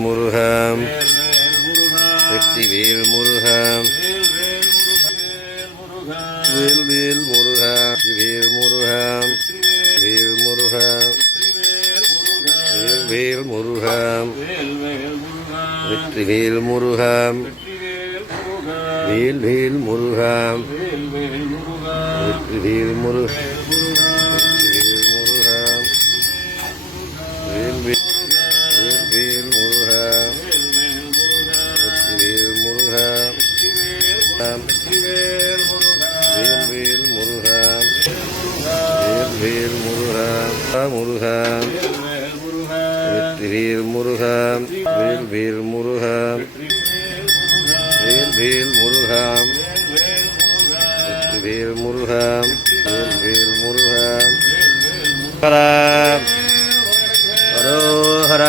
முருகன் வெற்றிவேல் முருகன் வேல்வேல் முருகன் வேல் முருகன் வேல் முருகன் வேல் முருகன் வெற்றிவேல் முருகன் வேல்வேல் முருகன் வெற்றிவேல் முருகன் முருகன் வெற்றிவேல் முருகன் வேல்வேல் முருகன் வேல்வேல் முருகன் வெற்றிவேல் முருகன் வேல்வேல் முருகன் ஹர ஹரோஹர